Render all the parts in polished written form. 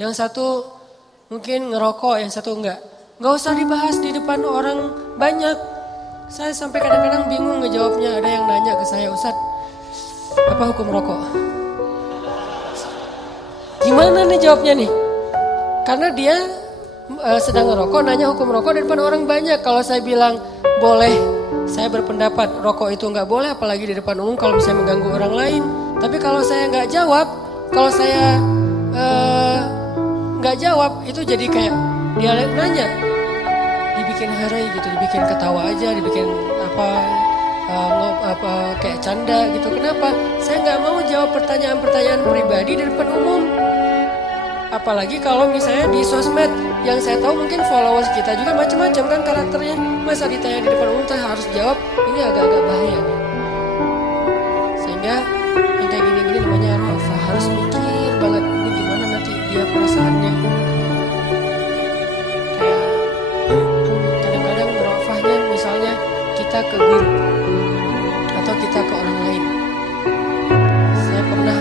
Yang satu mungkin ngerokok, yang satu enggak. Enggak usah dibahas di depan orang banyak. Saya sampai kadang-kadang bingung ngejawabnya. Ada yang nanya ke saya, Ustaz, apa hukum rokok? Gimana nih jawabnya nih? Karena dia sedang ngerokok, nanya hukum rokok di depan orang banyak. Kalau saya bilang boleh, saya berpendapat rokok itu nggak boleh, apalagi di depan umum kalau misalnya mengganggu orang lain. Tapi kalau saya nggak jawab, kalau saya nggak jawab, itu jadi kayak dia nanya, dibikin harai gitu, dibikin ketawa aja, dibikin kayak canda gitu. Kenapa? Saya nggak mau jawab pertanyaan-pertanyaan pribadi di depan umum. Apalagi kalau misalnya di sosmed, yang saya tahu mungkin followers kita juga macam-macam kan karakternya. Masa ditanya di depan umum saya harus jawab, ini agak-agak bahaya nih. Sehingga yang kayak gini-gini namanya Rafa, harus mikir banget ini gimana nanti dia perasaannya. Kayak kadang-kadang Rafahnya misalnya kita ke guru atau kita ke orang lain. Saya pernah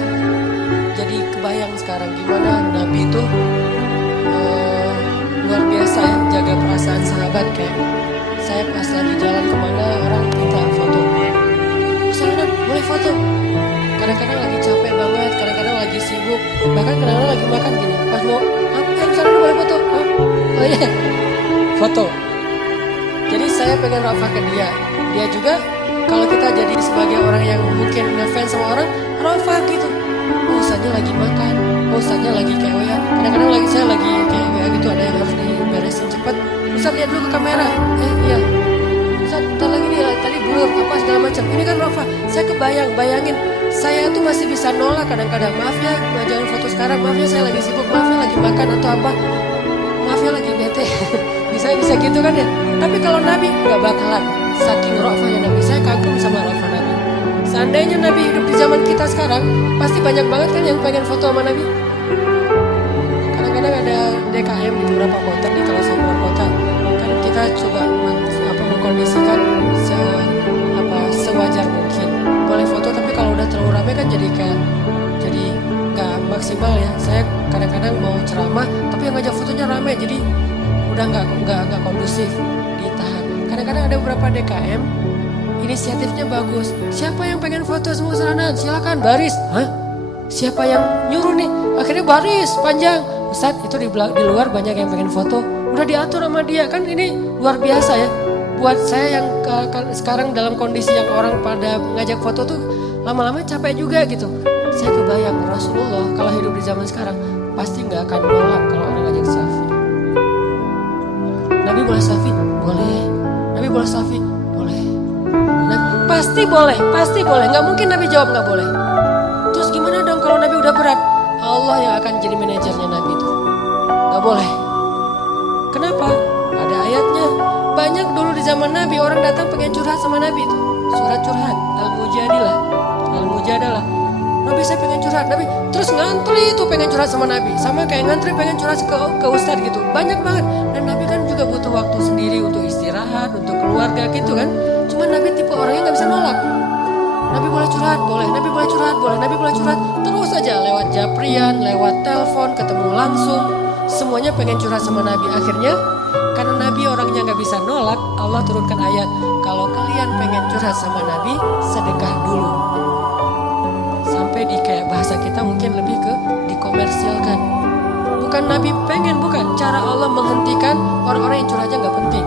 jadi kebayang sekarang gimana Nabi itu luar biasa ya, jaga perasaan sahabat. Kayak saya pas lagi jalan kemana orang minta foto, misalnya boleh foto. Kadang-kadang lagi capek banget, kadang-kadang lagi sibuk, bahkan kadang-kadang lagi makan gini. Pas mau, misalnya boleh foto, oh iya, foto. Jadi saya pengen Rafah ke dia. Dia juga kalau kita jadi sebagai orang yang mungkin ngefans sama orang, Rafah gitu. Ustaznya lagi makan, Ustaznya lagi kayak WA. Kadang-kadang saya lagi kayak WA gitu, ada yang harus diberesin cepet. Ustaz lihat dulu ke kamera. Iya. Ustaz, ntar lagi dia tadi blur apa segala macam. Ini kan Rafa. Saya bayangin saya tuh masih bisa nolak kadang-kadang. Maaf ya, jangan foto sekarang. Maaf ya, saya lagi sibuk. Maaf ya, lagi makan atau apa. Maaf ya, lagi bete. bisa gitu kan ya. Tapi kalau Nabi nggak bakalan. Saking Rafanya Nabi, saya kagum sama Rafa Nabi. Seandainya Nabi hidup di zaman kita sekarang, pasti banyak banget kan yang pengen foto sama Nabi. Kadang-kadang ada DKM di beberapa kota nih, kalau saya keluar kota, kan kita coba mengkondisikan sewajar mungkin. Boleh foto, tapi kalau udah terlalu ramai kan jadi nggak maksimal ya. Saya kadang-kadang mau ceramah, tapi yang ngajak fotonya ramai, jadi udah nggak kondusif, ditahan. Kadang-kadang ada beberapa DKM. Inisiatifnya bagus. Siapa yang pengen foto semua sana? Silakan baris. Hah? Siapa yang nyuruh nih? Akhirnya baris panjang. Ustaz, itu di luar banyak yang pengen foto. Udah diatur sama dia. Kan ini luar biasa ya. Buat saya yang sekarang dalam kondisi yang orang pada ngajak foto tuh lama-lama capek juga gitu. Saya kebayang Rasulullah kalau hidup di zaman sekarang pasti nggak akan nolak kalau orang ngajak selfie. Nabi boleh selfie? Boleh. Nabi boleh selfie? Boleh. Pasti boleh. Nggak mungkin Nabi jawab nggak boleh. Terus gimana dong kalau Nabi udah berat? Allah yang akan jadi manajernya Nabi itu. Nggak boleh. Kenapa? Ada ayatnya. Banyak dulu di zaman Nabi orang datang pengen curhat sama Nabi itu. Surat curhat, Al-Mujadalah. Nabi saya pengen curhat, Nabi terus ngantri itu pengen curhat sama Nabi. Sama kayak ngantri pengen curhat ke Ustadz gitu. Banyak banget. Dan Nabi kan juga butuh waktu sendiri untuk istirahat, untuk keluarga gitu kan. Cuma Nabi tipe orangnya gak bisa nolak. Nabi boleh curhat, boleh. Nabi boleh curhat, boleh. Nabi boleh curhat. Terus aja lewat japrian, lewat telepon, ketemu langsung. Semuanya pengen curhat sama Nabi. Akhirnya karena Nabi orangnya gak bisa nolak, Allah turunkan ayat. Kalau kalian pengen curhat sama Nabi, sedekah dulu. Sampai di kayak bahasa kita mungkin lebih ke dikomersilkan. Bukan Nabi pengen, bukan. Cara Allah menghentikan orang-orang yang curhatnya gak penting.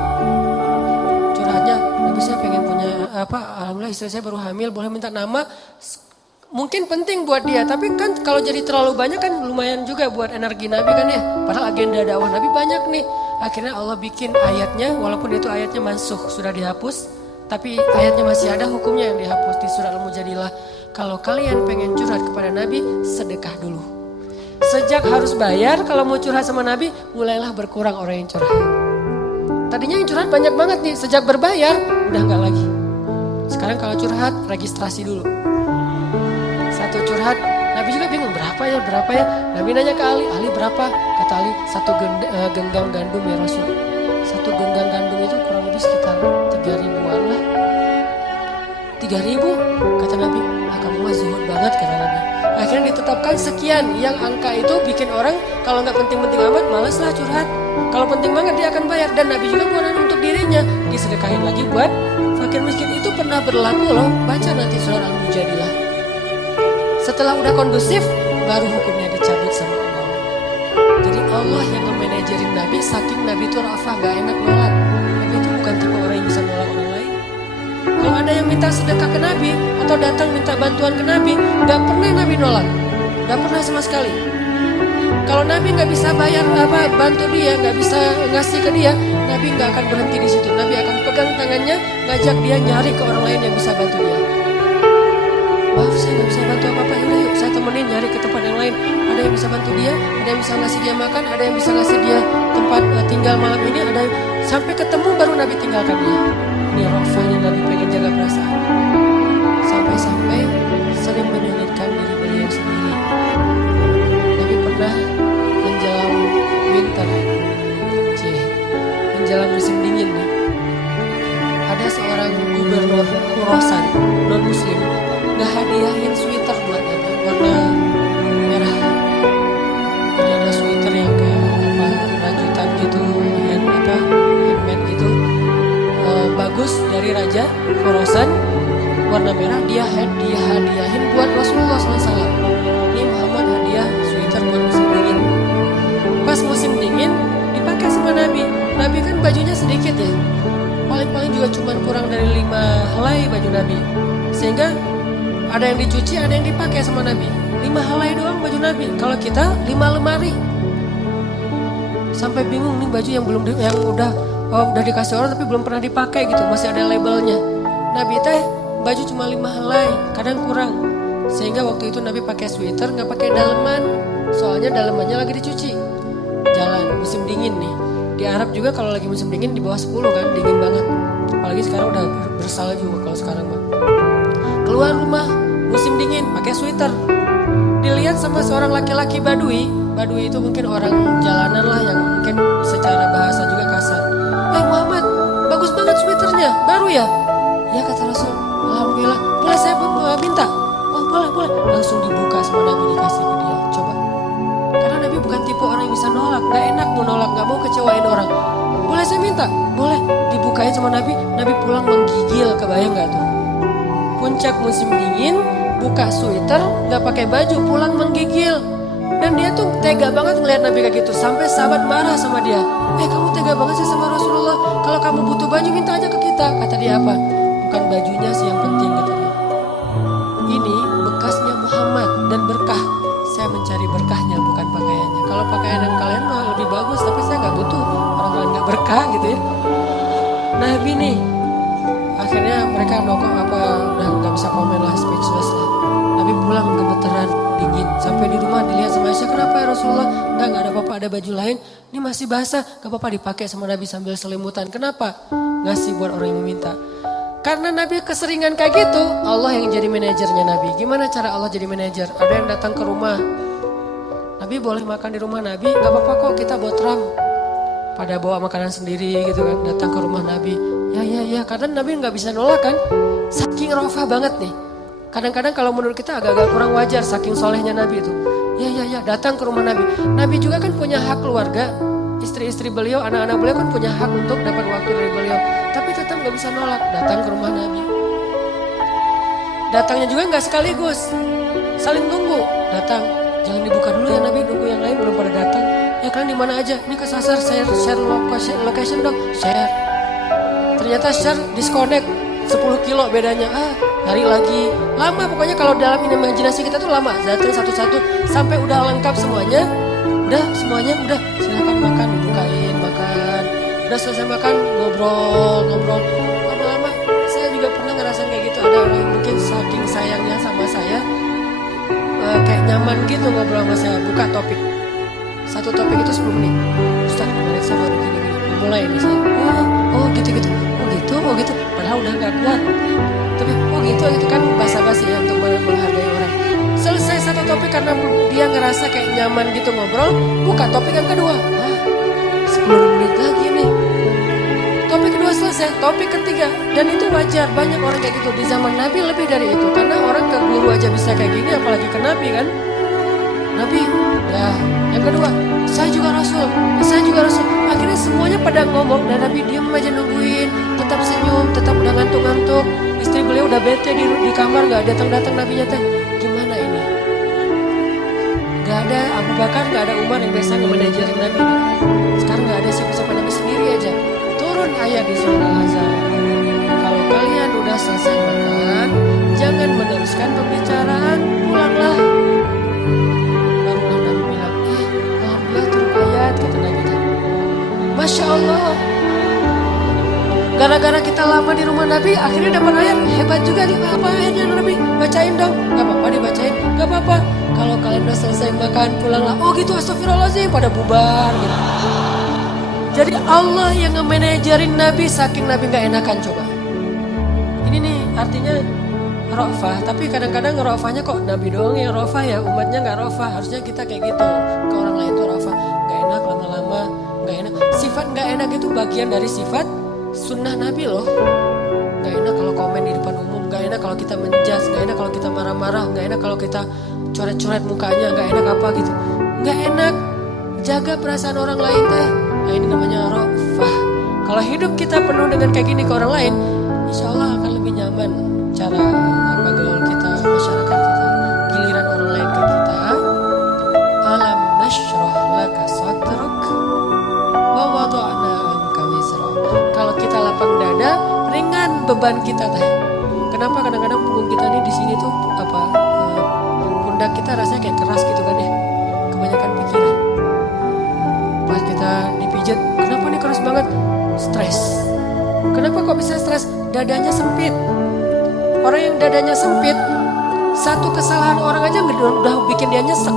Saya pengen punya alhamdulillah istri saya baru hamil, boleh minta nama. Mungkin penting buat dia, tapi kan kalau jadi terlalu banyak kan lumayan juga buat energi Nabi kan ya. Padahal agenda dakwah Nabi banyak nih. Akhirnya Allah bikin ayatnya, walaupun itu ayatnya mansuh, sudah dihapus, tapi ayatnya masih ada, hukumnya yang dihapus di surat Al-Mujadilah. Kalau kalian pengen curhat kepada Nabi, sedekah dulu. Sejak harus bayar, kalau mau curhat sama Nabi, mulailah berkurang orang yang curhat. Tadinya yang curhat banyak banget nih, sejak berbayar udah nggak lagi. Sekarang kalau curhat registrasi dulu. Satu curhat, Nabi juga bingung berapa ya. Nabi nanya ke Ali berapa? Kata Ali, satu genggam gandum ya Rasul. Satu genggam gandum itu kurang lebih sekitar 3.000-an lah. 3.000 kata Nabi, kamu mah zuhud banget kata Nabi. Akhirnya ditetapkan sekian, yang angka itu bikin orang kalau nggak penting-penting amat malas lah curhat. Kalau penting banget dia akan bayar, dan Nabi juga bukan untuk dirinya, disedekahin lagi buat fakir miskin. Itu pernah berlaku loh, baca nanti surat Al-Mujadilah. Setelah udah kondusif, baru hukumnya dicabut sama Allah. Jadi Allah yang nge-manajerin Nabi, saking Nabi itu rafah, gak enak nolak. Nabi itu bukan tipe orang yang bisa nolak orang lain. Kalau ada yang minta sedekah ke Nabi, atau datang minta bantuan ke Nabi, gak pernah Nabi nolak. Gak pernah sama sekali. Kalau Nabi gak bisa bayar bantu dia, gak bisa ngasih ke dia, Nabi gak akan berhenti di situ. Nabi akan pegang tangannya, ngajak dia nyari ke orang lain yang bisa bantu dia. Maaf, saya gak bisa bantu apa-apa, yaudah yuk saya temenin nyari ke tempat yang lain. Ada yang bisa bantu dia, ada yang bisa ngasih dia makan, ada yang bisa ngasih dia tempat tinggal malam ini, ada yang sampai ketemu baru Nabi tinggalkan dia. Ini rofahnya Nabi pengen jaga perasaan. Sampai-sampai sering menyulitkan diri beliau sendiri. Nabi pernah menjelang winter, menjelang musim dingin nih. Ada seorang gubernur Khurasan non muslim ngehadiahin sweater buat Nabi warna merah. Jadi ada sweater yang kayak rajutan gitu, handmade gitu, bagus dari Raja Khurasan, warna merah. Dia hadiahin buat Rasulullah SAW. Ini Muhammad hadiah sweater buat musim dingin. Pas musim dingin dipakai sama Nabi. Nabi kan bajunya sedikit ya, paling-paling juga cuma kurang dari 5 helai baju Nabi. Sehingga ada yang dicuci, ada yang dipakai sama Nabi. 5 helai doang baju Nabi. Kalau kita 5 lemari. Sampai bingung nih baju yang udah dikasih orang tapi belum pernah dipakai gitu, masih ada labelnya. Nabi teh baju cuma 5 helai, kadang kurang. Sehingga waktu itu Nabi pakai sweater, nggak pakai daleman. Soalnya dalemannya lagi dicuci. Jalan musim dingin nih. Di Arab juga kalau lagi musim dingin di bawah 10 kan, dingin banget. Apalagi sekarang udah bersalju kalau sekarang mah. Keluar rumah musim dingin pakai sweater. Dilihat sama seorang laki-laki Badui. Badui itu mungkin orang jalanan lah yang mungkin secara bahasa juga kasar. Muhammad, bagus banget sweaternya, baru ya? Ya kata Rasul, alhamdulillah. Boleh saya minta? Oh boleh. Langsung dibuka sama Nabi, dikasih ke dia. Coba. Karena Nabi bukan tipe orang yang bisa nolak. Gak enak mau nolak, gak mau kecewain orang. Boleh saya minta? Boleh. Dibukain sama Nabi. Nabi pulang menggigil, kebayang gak tuh? Puncak musim dingin, buka sweater, gak pakai baju, pulang menggigil. Dan dia tuh tega banget ngeliat Nabi kayak gitu. Sampai sahabat marah sama dia. Kamu tega banget sih sama Rasulullah. Kalau kamu butuh baju minta aja ke kita. Kata dia apa? Bukan bajunya sih yang penting, kata dia. Ini bekasnya Muhammad dan berkah. Saya mencari berkahnya bukan pakaiannya. Kalau pakaian yang kalian lebih bagus, tapi saya gak butuh orang lain gak berkah gitu ya. Nabi nih, akhirnya mereka udah gak bisa komen lah, speechless lah. Nabi pulang gemeteran, dingin. Sampai di rumah dilihat sama Aisyah, kenapa ya Rasulullah? Gak ada apa-apa, ada baju lain. Ini masih basah, gak apa-apa dipakai sama Nabi sambil selimutan. Kenapa? Ngasih buat orang yang meminta. Karena Nabi keseringan kayak gitu, Allah yang jadi manajernya Nabi. Gimana cara Allah jadi manajer? Ada yang datang ke rumah. Nabi boleh makan di rumah Nabi, gak apa-apa kok, kita botram. Pada bawa makanan sendiri gitu kan, datang ke rumah Nabi. Ya, kadang Nabi gak bisa nolak kan. Saking rofah banget nih. Kadang-kadang kalau menurut kita agak-agak kurang wajar saking solehnya Nabi itu. Ya, datang ke rumah Nabi. Nabi juga kan punya hak keluarga. Istri-istri beliau, anak-anak beliau kan punya hak untuk dapat waktu dari beliau. Tapi tetap gak bisa nolak, datang ke rumah Nabi. Datangnya juga gak sekaligus. Saling tunggu, datang. Jangan dibuka dulu ya Nabi, nunggu yang lain belum pada datang. Ya kalian di mana aja? Ini kesasar, share location dong. Share. Ternyata share disconnect 10 kilo bedanya. Cari lagi. Lama pokoknya kalau dalam imajinasi kita tuh lama. Datang satu-satu sampai udah lengkap semuanya. Udah semuanya udah. Silakan makan, dibukain makan. Udah selesai makan, ngobrol. Lama-lama saya juga pernah ngerasain kayak gitu. Ada orang yang mungkin saking sayangnya sama saya, kayak nyaman gitu ngobrol sama saya. Buka topik. Satu topik itu 10 menit. Ustaz, kemarin saya baru gini. Mulai ini saya. Oh gitu. Padahal udah gak kuat. Tapi gitu kan basa-basi ya untuk menghargai orang. Selesai satu topik karena dia ngerasa kayak nyaman gitu ngobrol. Buka topik yang kedua. 10 menit lagi nih. Topik kedua kedua selesai, topik ketiga. Dan itu wajar, banyak orang kayak gitu. Di zaman Nabi lebih dari itu. Karena orang ke guru aja bisa kayak gini, apalagi ke Nabi kan. Nabi, ya yang kedua, saya juga Rasul, saya juga Rasul. Akhirnya semuanya pada ngomong dan Nabi diam aja nungguin, tetap senyum, tetap udah ngantuk-ngantuk. Istri beliau udah bete di kamar, gak datang-datang Nabinya teh. Gimana ini? Gak ada Abu Bakar, gak ada Umar yang bisa nge-manajerin Nabi nih. Sekarang gak ada siapa-siapa, Nabi sendiri aja. Turun ayat di surah Al-Ahzab. Kalau kalian udah selesai makan, jangan meneruskan pembicaraan, pulanglah. Barulah Nabi bilang, alhamdulillah turun ayat, kata Nabi. Masya Allah. Gara-gara kita lama di rumah Nabi, akhirnya dapat ayat. Hebat juga nih, apa ayatnya Nabi? Bacain dong. Gak apa-apa dibacain, gak apa-apa. Kalau kalian udah selesai makan, pulanglah. Oh gitu, astagfirullahaladzim, pada bubar gitu. Jadi Allah yang nge-manajerin Nabi, saking Nabi gak enakan coba. Ini nih artinya rofah, tapi kadang-kadang rofahnya kok Nabi doang yang rofah ya, umatnya gak rofah. Harusnya kita kayak gitu, ke orang lain tuh rofah. Gak enak lama-lama, gak enak. Sifat gak enak itu bagian dari sifat sunnah Nabi loh. Gak enak kalau komen di depan umum, gak enak kalau kita menjas, gak enak kalau kita marah-marah, gak enak kalau kita coret-coret mukanya, gak enak apa gitu. Gak enak, jaga perasaan orang lain teh. Nah ini namanya rofah. Kalau hidup kita penuh dengan kayak gini ke orang lain, insya Allah akan lebih nyaman cara gaul kita, masyarakat kita. Giliran orang lain ke kita, alam nashrah laka sadrak wa wada'na anka wizrak. Kalau kita lapang dada, ringan beban kita teh. Kenapa kadang-kadang punggung kita nih di sini tuh pundak kita rasanya kayak keras gitu kan ya? Kebanyakan pikiran. Pas kita dipijat, kenapa nih keras banget? Stres. Kenapa kok bisa stres? Dadanya sempit. Orang yang dadanya sempit, satu kesalahan orang aja udah bikin dia nyesek.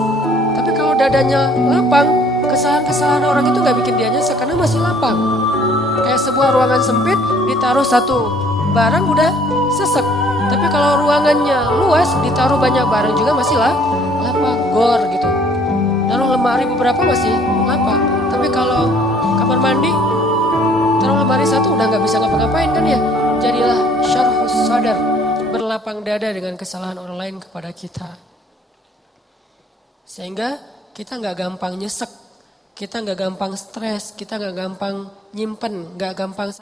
Tapi kalau dadanya lapang, kesalahan-kesalahan orang itu gak bikin dia nyesek karena masih lapang. Kayak sebuah ruangan sempit, ditaruh satu barang udah sesek. Tapi kalau ruangannya luas, ditaruh banyak barang juga masih lapang, gor gitu. Taruh lemari beberapa masih lapang. Tapi kalau kamar mandi, taruh lemari satu udah gak bisa ngapa-ngapain kan ya. Jadilah syarhus sadar, berlapang dada dengan kesalahan orang lain kepada kita. Sehingga kita gak gampang nyesek, kita gak gampang stres, kita gak gampang nyimpen, gak gampang